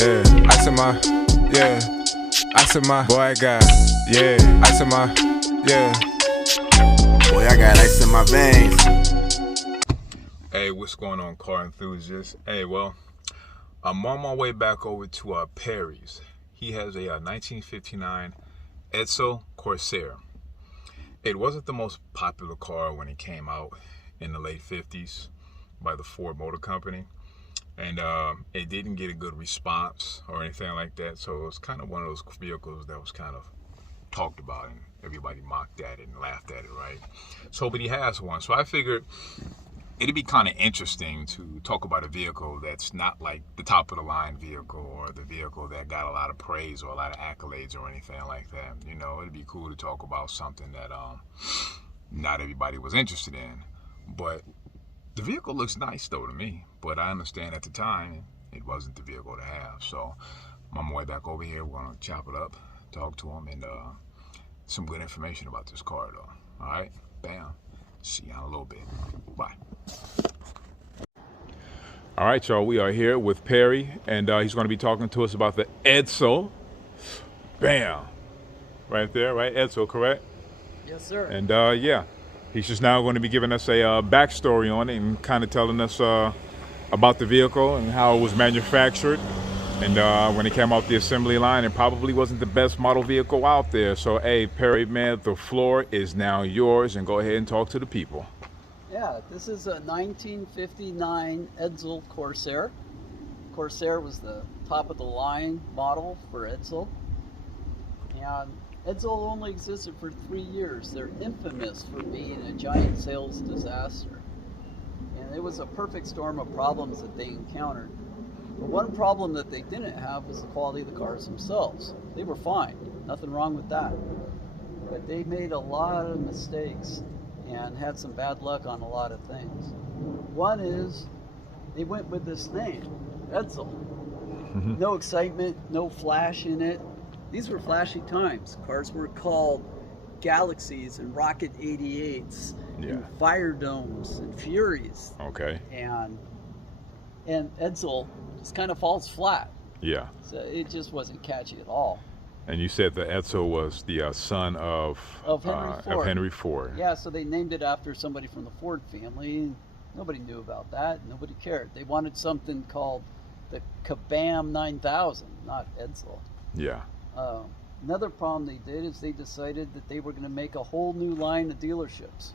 Yeah, ice in my, yeah, ice in my, boy I got, yeah, ice in my, yeah. Boy, I got ice in my veins. Hey, what's going on, car enthusiasts? Hey, well, I'm on my way back over to Perry's. He has a 1959 Edsel Corsair. It wasn't the most popular car when it came out in the late 50s by the Ford Motor Company. And it didn't get a good response or anything like that. So it was kind of one of those vehicles that was kind of talked about and everybody mocked at it and laughed at it, right? So, but he has one. So I figured it'd be kind of interesting to talk about a vehicle that's not like the top of the line vehicle or the vehicle that got a lot of praise or a lot of accolades or anything like that. You know, it'd be cool to talk about something that not everybody was interested in. But the vehicle looks nice though to me. But I understand at the time it wasn't the vehicle to have. So I'm on my way back over here. We're gonna chop it up, talk to him, and some good information about this car though. All right, bam. See you in a little bit. Bye. All right, y'all, we are here with Perry, and he's going to be talking to us about the Edsel. Bam. Right there, right? Edsel, correct? Yes, sir. And yeah, he's just now going to be giving us a backstory on it and kind of telling us about the vehicle and how it was manufactured. And when it came off the assembly line, it probably wasn't the best model vehicle out there. So, hey, Perry, man, the floor is now yours, and go ahead and talk to the people. Yeah, this is a 1959 Edsel Corsair. Corsair was the top of the line model for Edsel. And Edsel only existed for 3 years. They're infamous for being a giant sales disaster. And it was a perfect storm of problems that they encountered. But one problem that they didn't have was the quality of the cars themselves. They were fine, nothing wrong with that. But they made a lot of mistakes and had some bad luck on a lot of things. One is they went with this name, Edsel. No excitement, no flash in it. These were flashy times. Cars were called Galaxies and Rocket 88s, and Fire Domes and Furies. Okay. And Edsel just kind of falls flat. Yeah. So it just wasn't catchy at all. And you said the Edsel was the son of Henry Ford. Yeah, so they named it after somebody from the Ford family. Nobody knew about that. Nobody cared. They wanted something called the Kabam 9000, not Edsel. Yeah. Another problem they did is they decided that they were going to make a whole new line of dealerships.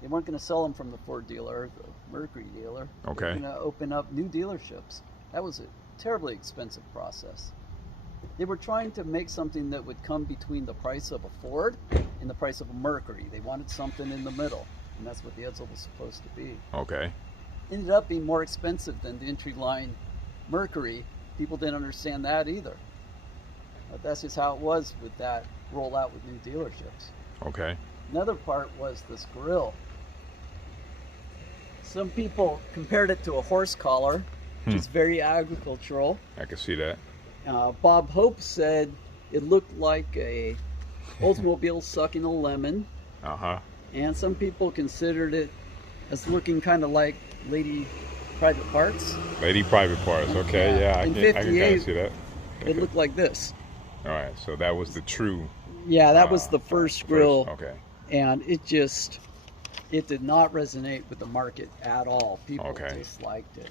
They weren't going to sell them from the Ford dealer, the Mercury dealer. Okay. They were going to open up new dealerships. That was a terribly expensive process. They were trying to make something that would come between the price of a Ford and the price of a Mercury. They wanted something in the middle, and that's what the Edsel was supposed to be. Okay. Ended up being more expensive than the entry line Mercury. People didn't understand that either. But that's just how it was with that rollout with new dealerships. Okay. Another part was this grille. Some people compared it to a horse collar, which is very agricultural. I can see that. Bob Hope said it looked like a Oldsmobile sucking a lemon. And some people considered it as looking kind of like Lady Private Parts. Lady Private Parts, okay, yeah, I can kind of see that. It looked like this. All right, so that was the true. Yeah, that was the first grill. Okay. And it did not resonate with the market at all. People disliked it.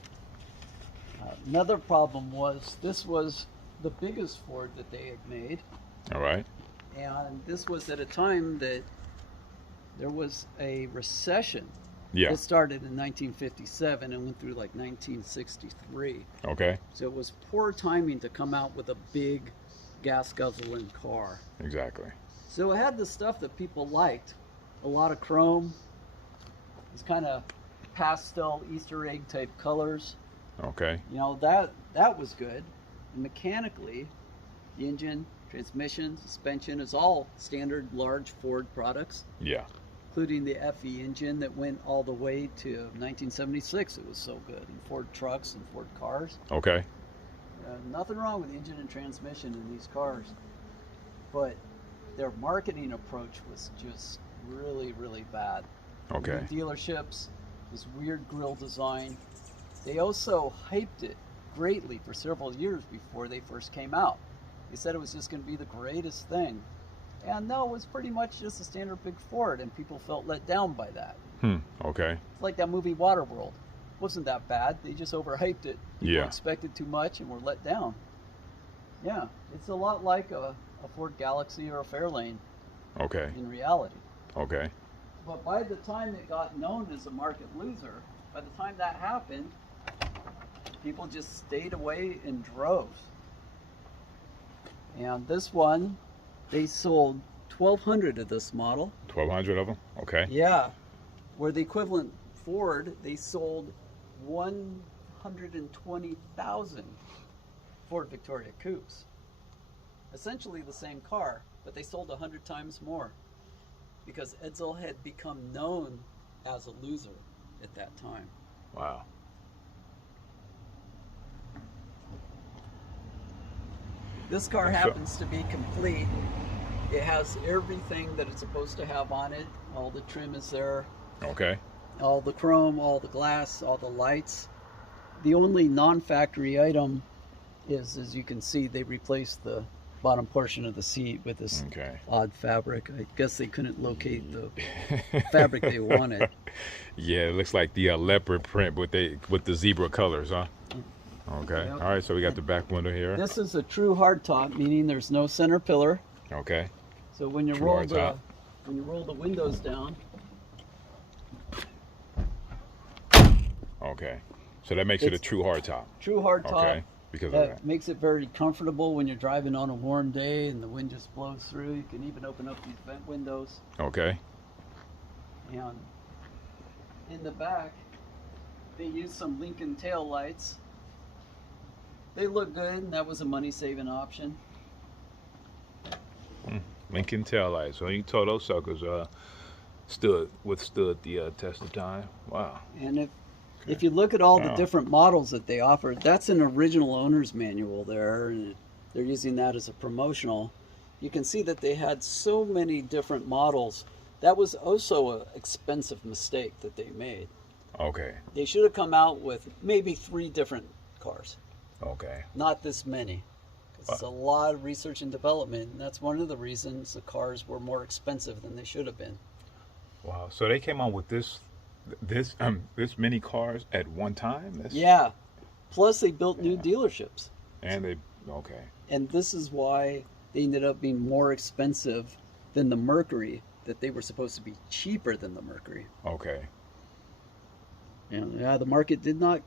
Another problem was this was the biggest Ford that they had made. All right. And this was at a time that there was a recession. Yeah. It started in 1957 and went through like 1963. Okay. So it was poor timing to come out with a big gas guzzling car. Exactly. So it had the stuff that people liked. A lot of chrome. It's kind of pastel Easter egg type colors. Okay. You know, that was good. And mechanically, the engine, transmission, suspension is all standard large Ford products. Yeah. Including the FE engine that went all the way to 1976. It was so good in Ford trucks and Ford cars. Okay. Nothing wrong with the engine and transmission in these cars. But their marketing approach was just really, really bad. Okay. The dealerships, this weird grille design. They also hyped it greatly for several years before they first came out. They said it was just going to be the greatest thing. And no, it was pretty much just a standard big Ford, and people felt let down by that. Okay. It's like that movie Waterworld. It wasn't that bad. They just overhyped it. People Yeah. expected too much and were let down. Yeah, it's a lot like a Ford Galaxy or a Fairlane Okay. in reality. Okay. But by the time it got known as a market loser, by the time that happened, people just stayed away in droves. And this one, they sold 1,200 of this model. 1,200 of them. Okay. Yeah, where the equivalent Ford, they sold 120,000 Ford Victoria Coupes. Essentially the same car, but they sold 100 times more because Edsel had become known as a loser at that time. Wow. This car happens to be complete. It has everything that it's supposed to have on it. All the trim is there. Okay. All the chrome, all the glass, all the lights. The only non-factory item is, as you can see, they replaced the bottom portion of the seat with this odd fabric. I guess they couldn't locate the fabric they wanted. Yeah, it looks like the leopard print with the zebra colors, huh? Okay. Yep. All right, so we got the back window here. This is a true hardtop, meaning there's no center pillar. Okay. So when you roll the windows down. Okay. So that makes it a true hardtop. True hardtop. Okay. Because of that. Makes it very comfortable when you're driving on a warm day and the wind just blows through. You can even open up these vent windows. Okay. And in the back, they use some Lincoln tail lights. They look good, and that was a money-saving option. Lincoln taillights. So you told those suckers withstood the test of time. Wow. And if you look at all the different models that they offer, that's an original owner's manual there, and they're using that as a promotional. You can see that they had so many different models. That was also an expensive mistake that they made. Okay. They should have come out with maybe 3 different cars. Okay. Not this many. It's a lot of research and development, and that's one of the reasons the cars were more expensive than they should have been. Wow. So they came out with this many cars at one time? Yeah. Plus they built new dealerships. And And this is why they ended up being more expensive than the Mercury, that they were supposed to be cheaper than the Mercury. Okay. And yeah, the market did not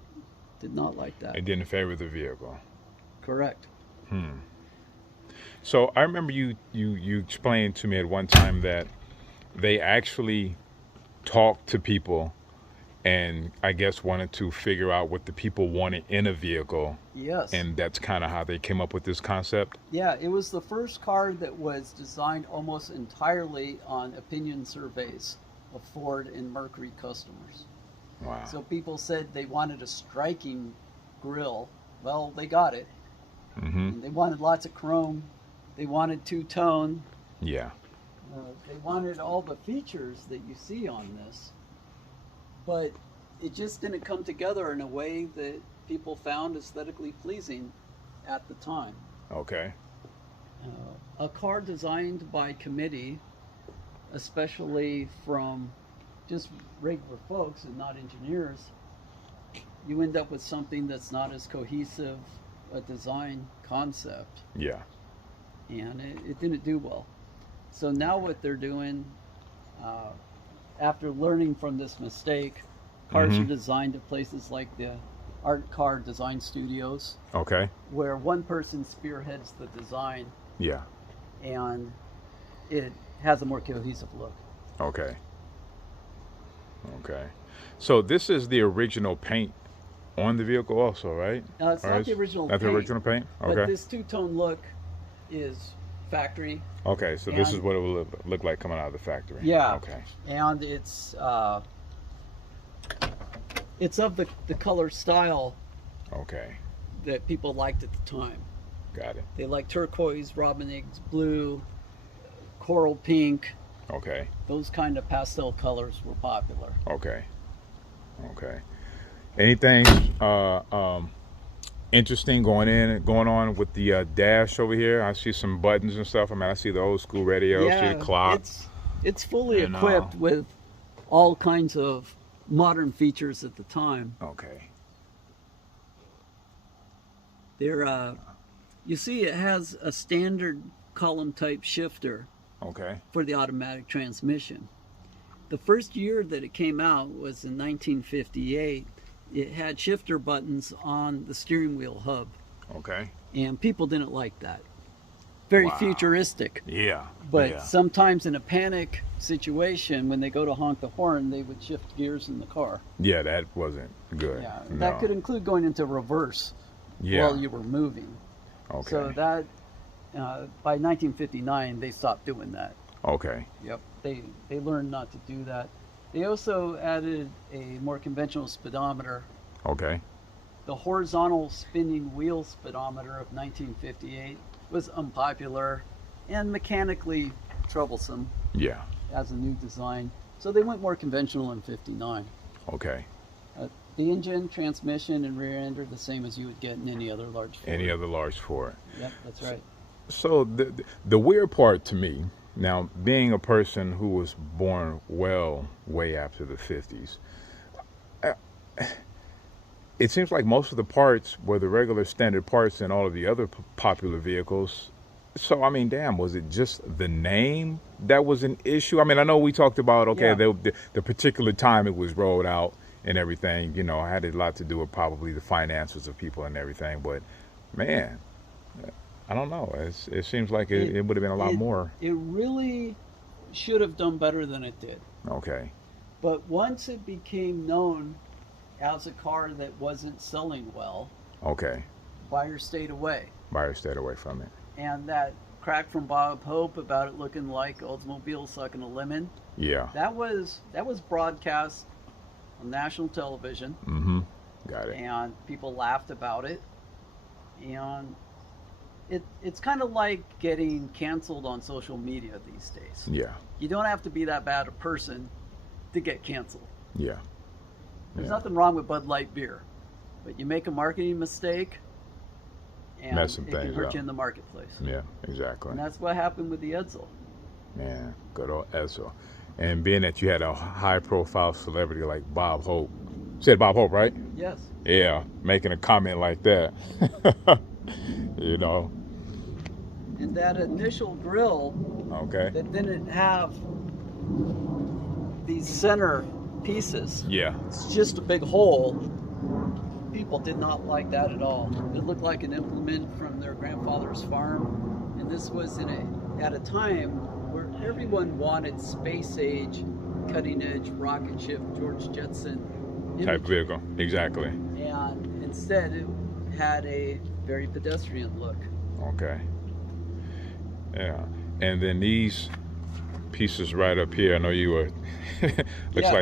like that. It didn't favor the vehicle. Correct. So I remember you explained to me at one time that they actually talked to people and I guess wanted to figure out what the people wanted in a vehicle. Yes. And that's kind of how they came up with this concept? Yeah, it was the first car that was designed almost entirely on opinion surveys of Ford and Mercury customers. Wow. So people said they wanted a striking grille. Well, they got it. And they wanted lots of chrome. They wanted two-tone. Yeah. They wanted all the features that you see on this. But it just didn't come together in a way that people found aesthetically pleasing at the time. Okay. A car designed by committee, especially from just regular folks and not engineers, you end up with something that's not as cohesive a design concept. Yeah. And it didn't do well. So now what they're doing, after learning from this mistake, cars are designed at places like the art car design studios. Okay. Where one person spearheads the design. Yeah. And it has a more cohesive look. Okay. Okay. So this is the original paint on the vehicle also, right? It's not the original paint. Not the original paint? Okay. But this two-tone look is factory. Okay, so this is what it will look like coming out of the factory. Yeah. Okay. And it's of the color style. Okay. That people liked at the time. Got it. They liked turquoise, robin eggs blue, coral pink. Okay. Those kind of pastel colors were popular. Okay. Okay. Anything interesting going on with the dash over here. I see some buttons and stuff. I mean, I see the old school radio, see the clock. It's fully And, equipped with all kinds of modern features at the time. Okay. You see, it has a standard column type shifter Okay. for the automatic transmission. The first year that it came out was in 1958. It had shifter buttons on the steering wheel hub, Okay. and people didn't like that. Very Wow. futuristic. Yeah. But yeah. sometimes in a panic situation, when they go to honk the horn, they would shift gears in the car. Yeah, that wasn't good. Yeah, No. that could include going into reverse Yeah. while you were moving. Okay. So that, by 1959, they stopped doing that. Okay. Yep, they learned not to do that. They also added a more conventional speedometer. Okay. The horizontal spinning wheel speedometer of 1958 was unpopular and mechanically troublesome Yeah. as a new design. So they went more conventional in 59. Okay. The engine, transmission, and rear end are the same as you would get in any other large Ford. Any other large Ford. Yep, that's right. So the weird part to me, now being a person who was born way after the 50s, it seems like most of the parts were the regular standard parts in all of the other popular vehicles. So, I mean, damn, was it just the name that was an issue? I mean, I know we talked about, okay, Yeah. the particular time it was rolled out and everything, you know, had a lot to do with probably the finances of people and everything. But, man, I don't know. It seems like it would have been a lot more. It really should have done better than it did. Okay. But once it became known as a car that wasn't selling well, Okay. buyers stayed away. Buyers stayed away from it. And that crack from Bob Hope about it looking like Oldsmobile sucking a lemon, Yeah. that was broadcast on national television, Mm-hmm. Got it. and people laughed about it. And it's kind of like getting canceled on social media these days. Yeah. You don't have to be that bad a person to get canceled. Yeah. There's Yeah. nothing wrong with Bud Light beer, but you make a marketing mistake, and Messing it can things hurt up. you in the marketplace. Yeah, exactly. And that's what happened with the Edsel. Man, good old Edsel. And being that you had a high-profile celebrity like Bob Hope, said Bob Hope, right? Yes. Yeah, making a comment like that, you know. And that initial grill Okay. that didn't have these center pieces, Yeah. it's just a big hole. People did not like that at all. It looked like an implement from their grandfather's farm. And this was at a time where everyone wanted space age, cutting edge rocket ship George Jetson Type image. vehicle. Exactly. And instead it had a very pedestrian look. Okay. Yeah. And then these pieces right up here, I know you were, looks Yeah.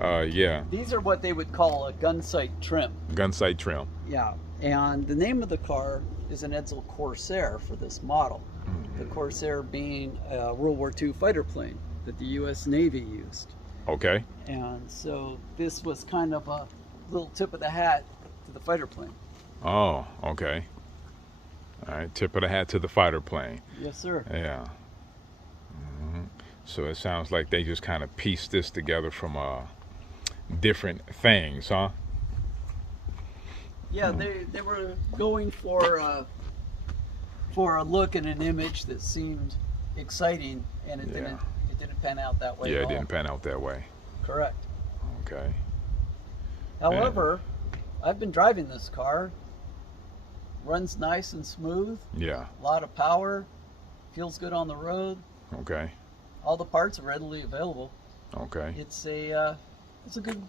like, yeah, These are what they would call a gun sight trim. gun sight trim. Yeah, and the name of the car is an Edsel Corsair for this model. The Corsair being a World War II fighter plane that the U.S. Navy used. Okay. And so this was kind of a little tip of the hat to the fighter plane. Oh, okay. All right, tip of the hat to the fighter plane. Yes, sir. Yeah. So it sounds like they just kind of pieced this together from different things, huh? Yeah, they were going for a look and an image that seemed exciting, and it Yeah. didn't pan out that way. Yeah, at it all. didn't pan out that way. Correct. Okay. However, I've been driving this car. Runs nice and smooth. Yeah. A lot of power. Feels good on the road. Okay. All the parts are readily available. Okay. It's a good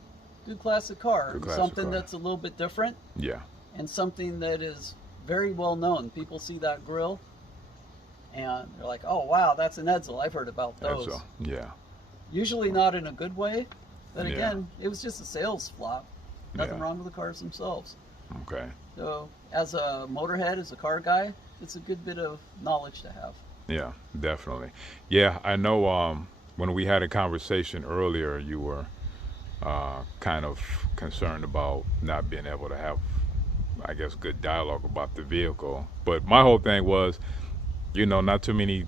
classic car. Good classic Something car. that's a little bit different, Yeah. and something that is very well known. People see that grill and they're like, "Oh wow, that's an Edsel. I've heard about those." Edsel. Yeah. Usually not in a good way, but Yeah. again, it was just a sales flop. Nothing Yeah. wrong with the cars themselves. Okay. So, as a motorhead, as a car guy, it's a good bit of knowledge to have. Yeah, definitely. Yeah, I know when we had a conversation earlier, you were kind of concerned about not being able to have I guess, good dialogue about the vehicle. But my whole thing was, not too many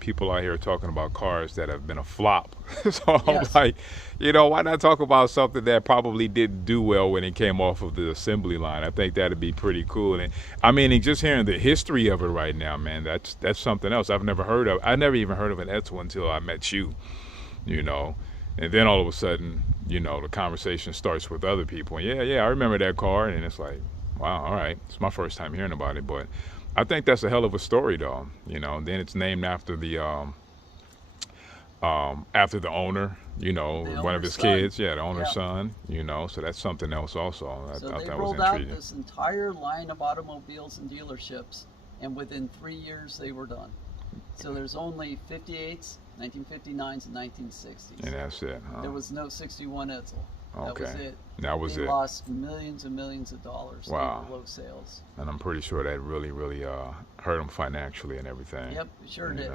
people out here talking about cars that have been a flop. So I'm Yes. like, why not talk about something that probably didn't do well when it came off of the assembly line? I think that'd be pretty cool. And I mean, and just hearing the history of it right now, man, that's something else I've never heard of. I never even heard of an Edsel until I met you, And then all of a sudden, the conversation starts with other people. And yeah, I remember that car. And it's like, wow, all right. It's my first time hearing about it. But I think that's a hell of a story, though. Then it's named after the owner, one of his kids. Yeah, the owner's son, So that's something else also. I So thought they that was rolled out intriguing. this entire line of automobiles and dealerships, and within 3 years they were done. So there's only 58s, 1959s, and 1960s. And that's it, huh? There was no 61 Edsel. That was Okay. it. That was They it. lost millions and millions of dollars due Wow. to low sales. And I'm pretty sure that really, really hurt them financially and everything. Yep, it sure did.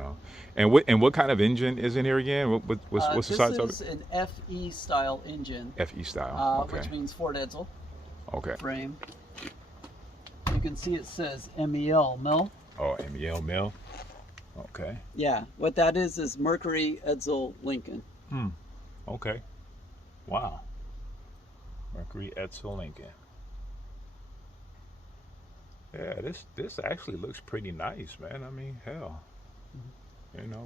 And what kind of engine is in here again? What's the size of This it? is an FE style engine, FE style. Okay. which means Ford Edsel Okay. frame. You can see it says MEL, mill. Oh, MEL mill. Okay. Yeah, what that is Mercury Edsel Lincoln. Okay. Wow. Mercury Edsel Lincoln. Yeah, this actually looks pretty nice, man. I mean, hell.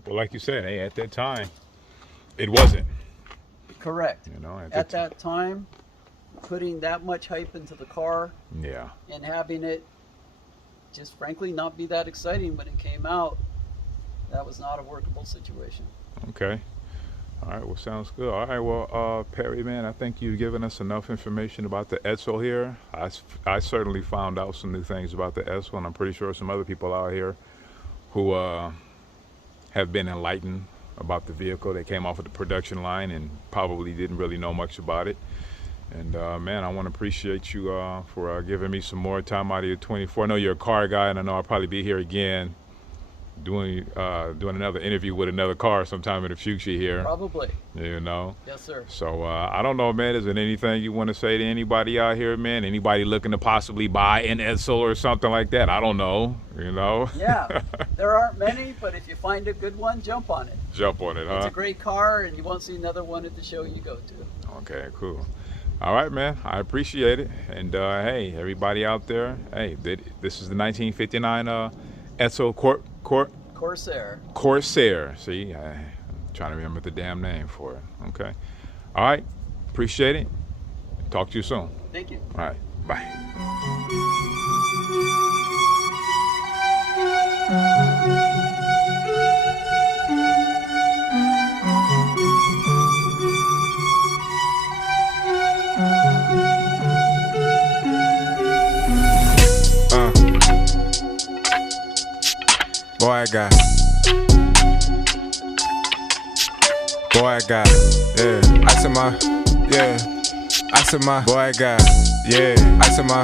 But like you said, hey, at that time, it wasn't. Correct. At that time, putting that much hype into the car Yeah. and having it just frankly not be that exciting when it came out, that was not a workable situation. Okay. All right. Well, sounds good. All right. Well, Perry, man, I think you've given us enough information about the Edsel here. I certainly found out some new things about the Edsel, and I'm pretty sure some other people out here who have been enlightened about the vehicle. They came off of the production line and probably didn't really know much about it. And man, I want to appreciate you for giving me some more time out of your 24. I know you're a car guy, and I know I'll probably be here again doing another interview with another car sometime in the future here. Probably. Yes, sir. So I don't know, man. Is there anything you want to say to anybody out here, man? Anybody looking to possibly buy an Edsel or something like that? I don't know. Yeah, there aren't many, but if you find a good one, jump on it. Jump on it, huh? It's a great car, and you won't see another one at the show you go to. Okay, cool. All right, man. I appreciate it. And hey, everybody out there, hey, this is the 1959 Edsel Corsair. Corsair. See, I'm trying to remember the damn name for it. Okay. All right. Appreciate it. Talk to you soon. Thank you. All right. Bye. Boy, I got, ice in my, ice in my, boy, I got, ice in my,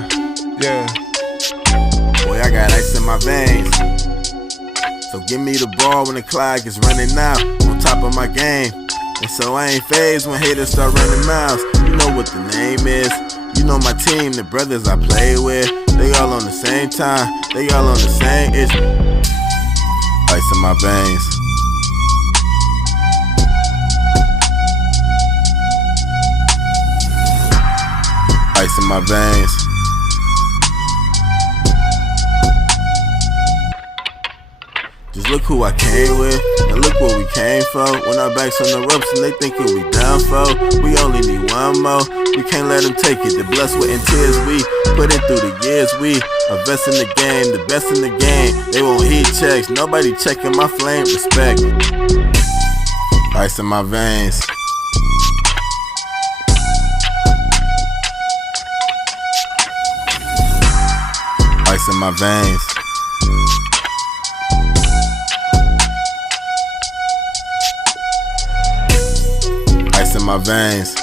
boy, I got ice in my veins. So give me the ball when the clock is running out, on top of my game. And so I ain't phased when haters start running miles. You know what the name is, you know my team, the brothers I play with. They all on the same time, they all on the same issue. Ice in my veins. Ice in my veins. Just look who I came with, and look what we came for. When our backs on the ropes and they thinking we down for. We only need one more, we can't let them take it. The blood, sweat, and tears we put in through the years. We invest in the game, the best in the game. They won't heat checks, nobody checking my flame. Respect. Ice in my veins. Ice in my veins. Ice in my veins.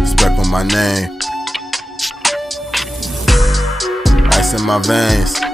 Respect on my name. Ice in my veins.